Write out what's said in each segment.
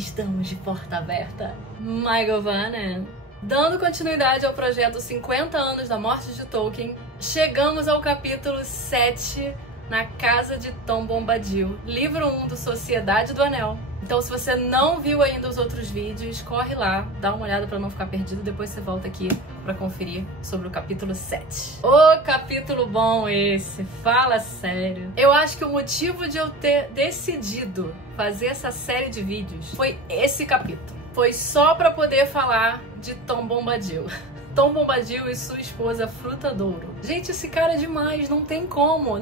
Estamos de porta aberta. Michael Vann. Dando continuidade ao projeto 50 anos da morte de Tolkien, chegamos ao capítulo 7, Na Casa de Tom Bombadil, livro 1 do Sociedade do Anel. Então, se você não viu ainda os outros vídeos, corre lá, dá uma olhada para não ficar perdido, depois você volta aqui para conferir sobre o capítulo 7. Ô, capítulo bom esse, fala sério. Eu acho que o motivo de eu ter decidido fazer essa série de vídeos foi esse capítulo. Foi só para poder falar de Tom Bombadil. Tom Bombadil e sua esposa Fruta Douro. Gente, esse cara é demais, não tem como,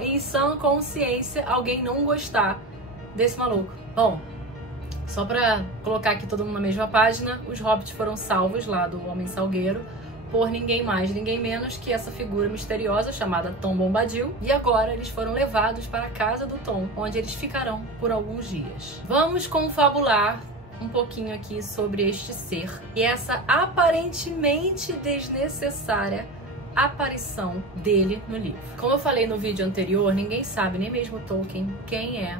em sã consciência, alguém não gostar desse maluco. Bom, só pra colocar aqui todo mundo na mesma página, os hobbits foram salvos lá do Homem Salgueiro por ninguém mais, ninguém menos que essa figura misteriosa chamada Tom Bombadil, e agora eles foram levados para a casa do Tom, onde eles ficarão por alguns dias. Vamos confabular um pouquinho aqui sobre este ser e essa aparentemente desnecessária aparição dele no livro. Como eu falei no vídeo anterior, ninguém sabe, nem mesmo Tolkien, quem é,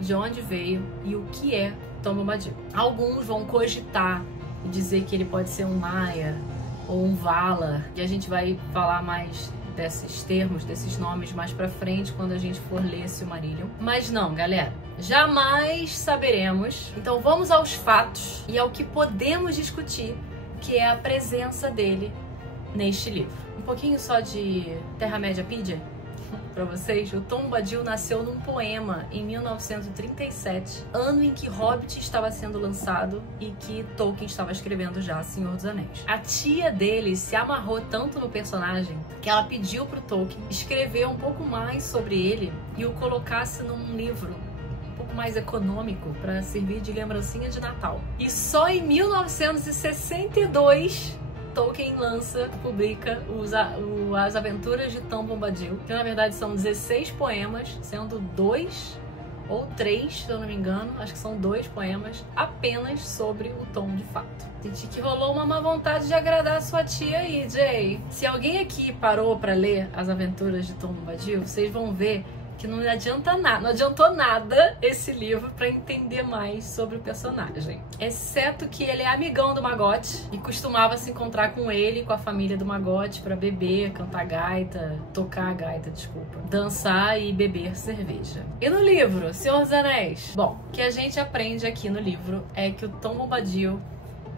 de onde veio e o que é Tom Bombadil. Alguns vão cogitar e dizer que ele pode ser um Maia ou um Valar, e a gente vai falar mais desses termos, desses nomes mais pra frente quando a gente for ler Silmarillion. Mas não, galera, jamais saberemos. Então vamos aos fatos e ao que podemos discutir, que é a presença dele neste livro. Um pouquinho só de Terra-média-pídia para vocês. O Tom Bombadil nasceu num poema em 1937, ano em que Hobbit estava sendo lançado e que Tolkien estava escrevendo já Senhor dos Anéis. A tia dele se amarrou tanto no personagem que ela pediu pro Tolkien escrever um pouco mais sobre ele e o colocasse num livro um pouco mais econômico para servir de lembrancinha de Natal. E só em 1962 Tolkien publica As Aventuras de Tom Bombadil, que na verdade são 16 poemas, sendo 2 ou 3, se eu não me engano, acho que são 2 poemas, apenas sobre o Tom de fato. Senti que rolou uma má vontade de agradar a sua tia aí, Jay. Se alguém aqui parou para ler As Aventuras de Tom Bombadil, vocês vão ver que não adianta nada, não adiantou nada esse livro para entender mais sobre o personagem. Exceto que ele é amigão do Magote e costumava se encontrar com ele e com a família do Magote para beber, cantar gaita, tocar gaita, desculpa, dançar e beber cerveja. E no livro Senhor dos Anéis? Bom, o que a gente aprende aqui no livro é que o Tom Bombadil,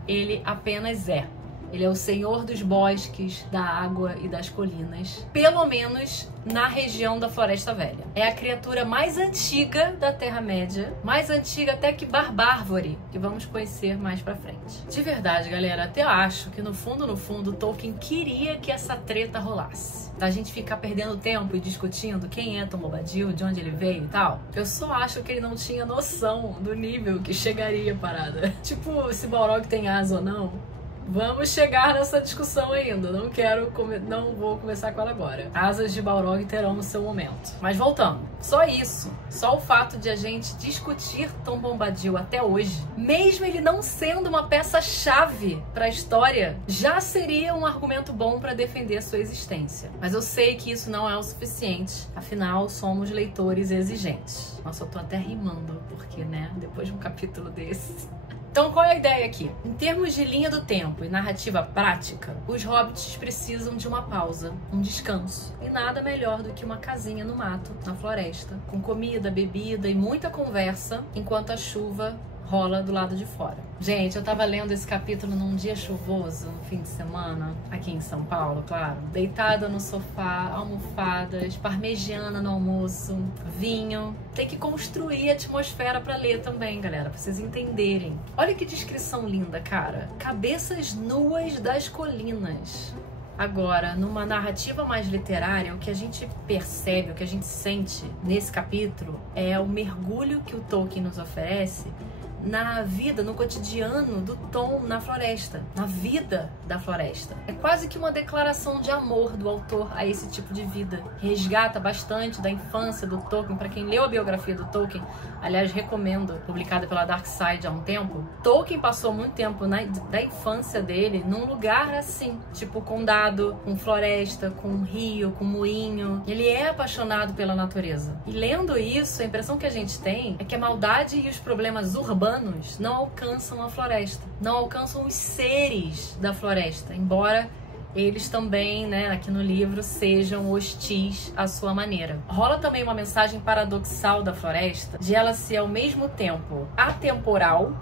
ele apenas é. Ele é o senhor dos bosques, da água e das colinas, pelo menos na região da Floresta Velha. É a criatura mais antiga da Terra-média, mais antiga até que Barbárvore, que vamos conhecer mais pra frente. De verdade, galera, até acho que no fundo, Tolkien queria que essa treta rolasse. Da gente ficar perdendo tempo e discutindo quem é Tom Bombadil, de onde ele veio e tal. Eu só acho que ele não tinha noção do nível que chegaria a parada. Tipo, se Balrog tem asa ou não. Vamos chegar nessa discussão ainda, não vou começar com ela agora. Asas de Balrog terão o seu momento. Mas voltando, só isso, só o fato de a gente discutir Tom Bombadil até hoje, mesmo ele não sendo uma peça-chave para a história, já seria um argumento bom para defender a sua existência. Mas eu sei que isso não é o suficiente, afinal somos leitores exigentes. Nossa, eu tô até rimando, porque, né, depois de um capítulo desse... Então, qual é a ideia aqui? Em termos de linha do tempo e narrativa prática, os hobbits precisam de uma pausa, um descanso. E nada melhor do que uma casinha no mato, na floresta, com comida, bebida e muita conversa, enquanto a chuva rola do lado de fora. Gente, eu tava lendo esse capítulo num dia chuvoso, no fim de semana, aqui em São Paulo, claro. Deitada no sofá, almofadas, parmegiana no almoço, vinho. Tem que construir a atmosfera pra ler também, galera, pra vocês entenderem. Olha que descrição linda, cara. Cabeças nuas das colinas. Agora, numa narrativa mais literária, o que a gente percebe, o que a gente sente nesse capítulo é o mergulho que o Tolkien nos oferece na vida, no cotidiano do Tom na floresta, na vida da floresta. É quase que uma declaração de amor do autor a esse tipo de vida. Resgata bastante da infância do Tolkien. Para quem leu a biografia do Tolkien, aliás, recomendo, publicada pela Dark Side há um tempo, Tolkien passou muito tempo da infância dele num lugar assim, tipo condado, com floresta, com rio, com moinho. Ele é apaixonado pela natureza. E lendo isso, a impressão que a gente tem é que a maldade e os problemas urbanos não alcançam a floresta, não alcançam os seres da floresta, embora eles também, né, aqui no livro, sejam hostis à sua maneira. Rola também uma mensagem paradoxal da floresta, de ela ser ao mesmo tempo atemporal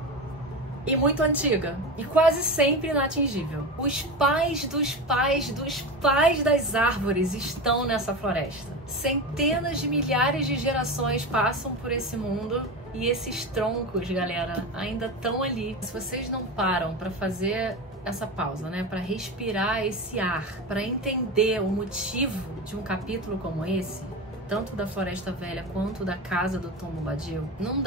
e muito antiga, e quase sempre inatingível. Os pais dos pais dos pais das árvores estão nessa floresta. Centenas de milhares de gerações passam por esse mundo e esses troncos, galera, ainda estão ali. Se vocês não param para fazer essa pausa, né, para respirar esse ar, para entender o motivo de um capítulo como esse, tanto da Floresta Velha quanto da casa do Tom Bombadil, não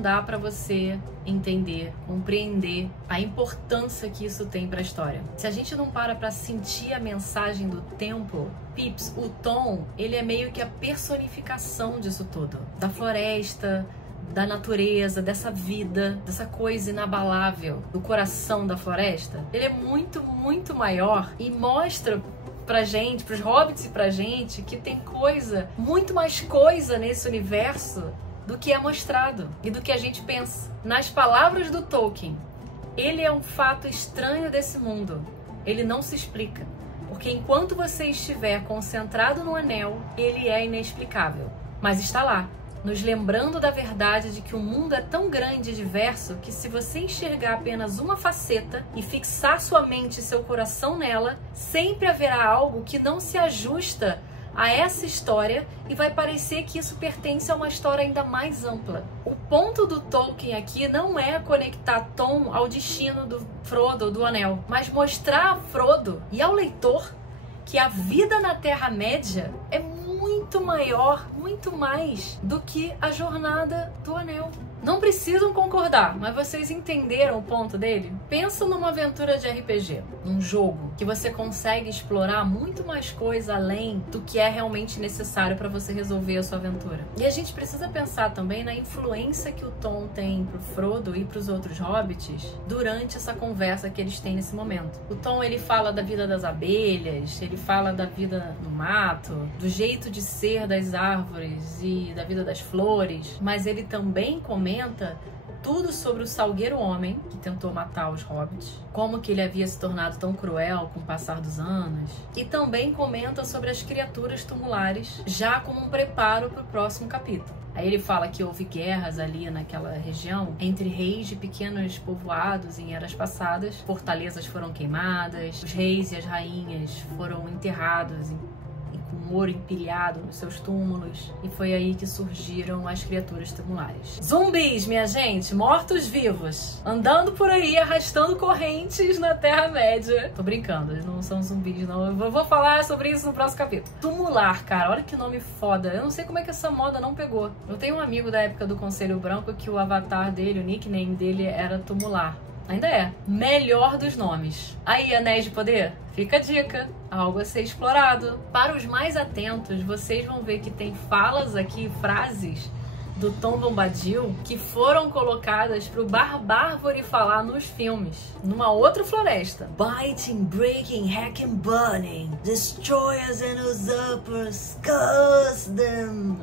dá para você entender, compreender a importância que isso tem para a história. Se a gente não para sentir a mensagem do tempo, Pips, o Tom, ele é meio que a personificação disso tudo, da floresta, da natureza, dessa vida, dessa coisa inabalável do coração da floresta. Ele é muito, muito maior e mostra pra gente, pros hobbits e pra gente, que tem coisa, muito mais coisa nesse universo do que é mostrado e do que a gente pensa. Nas palavras do Tolkien, ele é um fato estranho desse mundo. Ele não se explica, porque enquanto você estiver concentrado no anel, ele é inexplicável. Mas está lá, nos lembrando da verdade de que o mundo é tão grande e diverso que se você enxergar apenas uma faceta e fixar sua mente e seu coração nela, sempre haverá algo que não se ajusta a essa história e vai parecer que isso pertence a uma história ainda mais ampla. O ponto do Tolkien aqui não é conectar Tom ao destino do Frodo, do Anel, mas mostrar a Frodo e ao leitor que a vida na Terra-média é muito maior, muito mais do que a jornada do Anel. Não precisam concordar, mas vocês entenderam o ponto dele? Pensa numa aventura de RPG, num jogo que você consegue explorar muito mais coisa além do que é realmente necessário para você resolver a sua aventura. E a gente precisa pensar também na influência que o Tom tem pro Frodo e pros outros hobbits durante essa conversa que eles têm nesse momento. O Tom, ele fala da vida das abelhas, ele fala da vida no mato, do jeito de ser das árvores e da vida das flores, mas ele também comenta tudo sobre o Salgueiro Homem, que tentou matar os hobbits, como que ele havia se tornado tão cruel com o passar dos anos, e também comenta sobre as criaturas tumulares, já como um preparo para o próximo capítulo. Aí ele fala que houve guerras ali naquela região entre reis de pequenos povoados em eras passadas, fortalezas foram queimadas, os reis e as rainhas foram enterrados com ouro empilhado nos seus túmulos, e foi aí que surgiram as criaturas tumulares. Zumbis, minha gente, mortos-vivos, andando por aí, arrastando correntes na Terra-média. Tô brincando, eles não são zumbis, não. Eu vou falar sobre isso no próximo capítulo. Tumular, cara, olha que nome foda. Eu não sei como é que essa moda não pegou. Eu tenho um amigo da época do Conselho Branco que o avatar dele, o nickname dele era Tumular. Ainda é. Melhor dos nomes. Aí, Anéis de Poder? Fica a dica. Algo a ser explorado. Para os mais atentos, vocês vão ver que tem falas aqui, frases do Tom Bombadil que foram colocadas pro Barbárvore falar nos filmes, numa outra floresta. Biting, breaking, hacking, burning, destroyers and usurpers, curse them.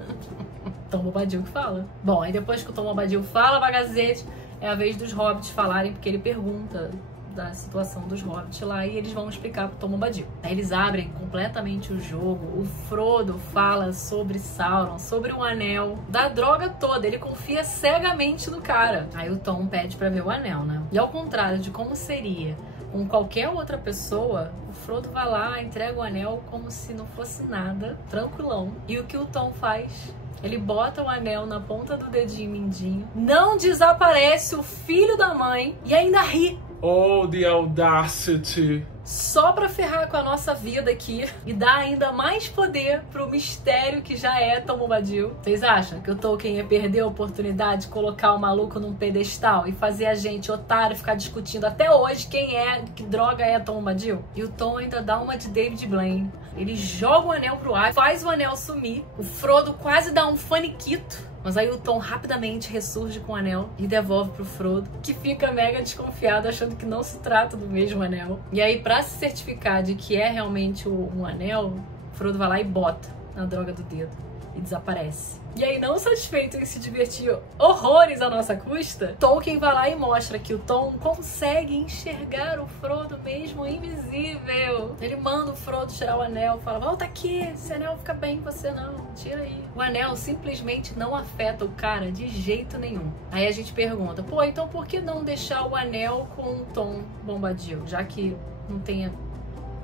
Tom Bombadil que fala. Bom, aí depois que o Tom Bombadil fala pra Gazette, é a vez dos hobbits falarem, porque ele pergunta da situação dos hobbits lá e eles vão explicar pro Tom Bombadil. Aí eles abrem completamente o jogo, o Frodo fala sobre Sauron, sobre o anel, da droga toda, ele confia cegamente no cara. Aí o Tom pede pra ver o anel, né? E ao contrário de como seria com qualquer outra pessoa, o Frodo vai lá, entrega o anel como se não fosse nada, tranquilão. E o que o Tom faz? Ele bota o anel na ponta do dedinho mindinho, não desaparece o filho da mãe e ainda ri. Oh, the audacity. Só pra ferrar com a nossa vida aqui e dar ainda mais poder pro mistério que já é Tom Bombadil. Vocês acham que o Tolkien ia perder a oportunidade de colocar o maluco num pedestal e fazer a gente, otário, ficar discutindo até hoje quem é, que droga é Tom Bombadil? E o Tom ainda dá uma de David Blaine. Ele joga o anel pro ar, faz o anel sumir, o Frodo quase dá um faniquito. Mas aí o Tom rapidamente ressurge com o anel e devolve pro Frodo, que fica mega desconfiado, achando que não se trata do mesmo anel. E aí, pra se certificar de que é realmente um anel, Frodo vai lá e bota na droga do dedo e desaparece. E aí, não satisfeito em se divertir horrores à nossa custa, Tolkien vai lá e mostra que o Tom consegue enxergar o Frodo mesmo invisível. Ele manda o Frodo tirar o anel, fala: volta aqui, esse anel fica bem em você não, tira aí. O anel simplesmente não afeta o cara de jeito nenhum. Aí a gente pergunta: pô, então por que não deixar o anel com o Tom Bombadil, já que não tenha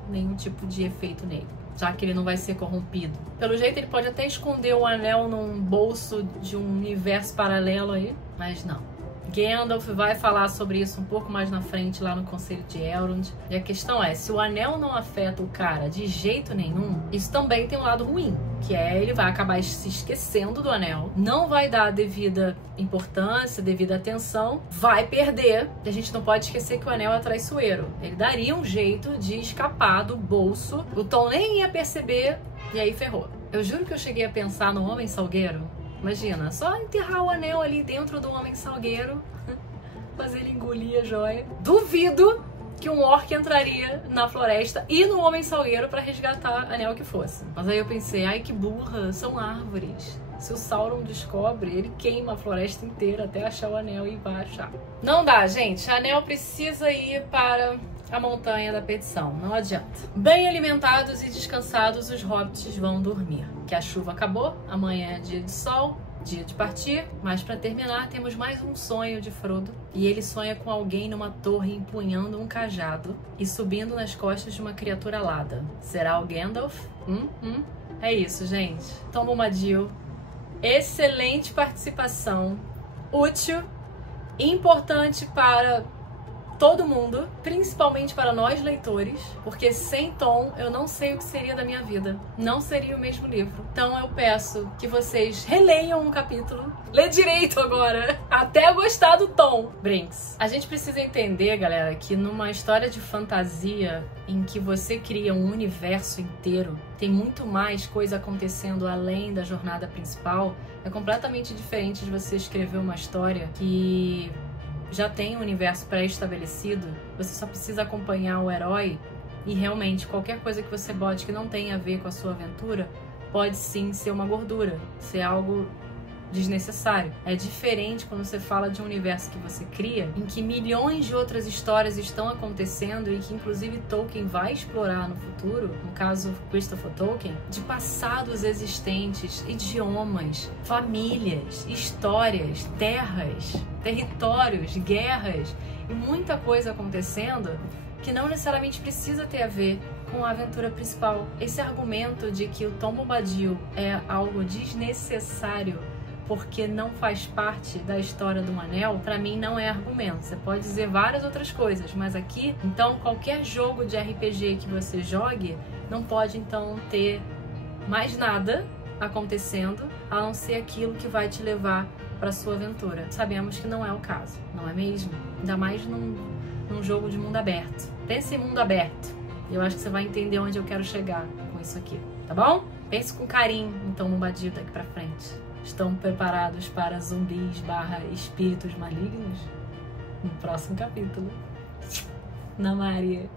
nenhum tipo de efeito nele? Já que ele não vai ser corrompido. Pelo jeito, ele pode até esconder o anel num bolso de um universo paralelo aí, mas não. Gandalf vai falar sobre isso um pouco mais na frente, lá no Conselho de Elrond. E a questão é, se o anel não afeta o cara de jeito nenhum, isso também tem um lado ruim, que é ele vai acabar se esquecendo do anel, não vai dar a devida importância, devida atenção, vai perder. E a gente não pode esquecer que o anel é traiçoeiro. Ele daria um jeito de escapar do bolso, o Tom nem ia perceber, e aí ferrou. Eu juro que eu cheguei a pensar no Homem Salgueiro. Imagina, só enterrar o anel ali dentro do Homem Salgueiro, fazer ele engolir a joia. Duvido que um orc entraria na floresta e no Homem Salgueiro pra resgatar anel que fosse. Mas aí eu pensei, ai que burra, são árvores. Se o Sauron descobre, ele queima a floresta inteira até achar o anel e vai achar. Não dá, gente. Anel precisa ir para a montanha da petição. Não adianta. Bem alimentados e descansados, os hobbits vão dormir. Que a chuva acabou, amanhã é dia de sol, dia de partir. Mas para terminar, temos mais um sonho de Frodo. E ele sonha com alguém numa torre empunhando um cajado e subindo nas costas de uma criatura alada. Será o Gandalf? É isso, gente. Tom Bombadil. Excelente participação, útil, importante para todo mundo, principalmente para nós leitores, porque sem Tom eu não sei o que seria da minha vida, não seria o mesmo livro. Então eu peço que vocês releiam um capítulo, lê direito agora, até gostar do Tom Brinks. A gente precisa entender, galera, que numa história de fantasia em que você cria um universo inteiro, tem muito mais coisa acontecendo além da jornada principal. É completamente diferente de você escrever uma história que já tem um universo pré-estabelecido, você só precisa acompanhar o herói e realmente qualquer coisa que você bote que não tenha a ver com a sua aventura pode sim ser uma gordura, ser algo desnecessário. É diferente quando você fala de um universo que você cria, em que milhões de outras histórias estão acontecendo e que inclusive Tolkien vai explorar no futuro, no caso Christopher Tolkien, de passados existentes, idiomas, famílias, histórias, terras, territórios, guerras e muita coisa acontecendo que não necessariamente precisa ter a ver com a aventura principal. Esse argumento de que o Tom Bombadil é algo desnecessário porque não faz parte da história do Anel, pra mim não é argumento. Você pode dizer várias outras coisas, mas aqui, então, qualquer jogo de RPG que você jogue, não pode, então, ter mais nada acontecendo, a não ser aquilo que vai te levar pra sua aventura. Sabemos que não é o caso, não é mesmo? Ainda mais num jogo de mundo aberto. Pense em mundo aberto. Eu acho que você vai entender onde eu quero chegar com isso aqui, tá bom? Pense com carinho, então, no Bombadil daqui pra frente. Estão preparados para zumbis / espíritos malignos? No próximo capítulo. Na Maria.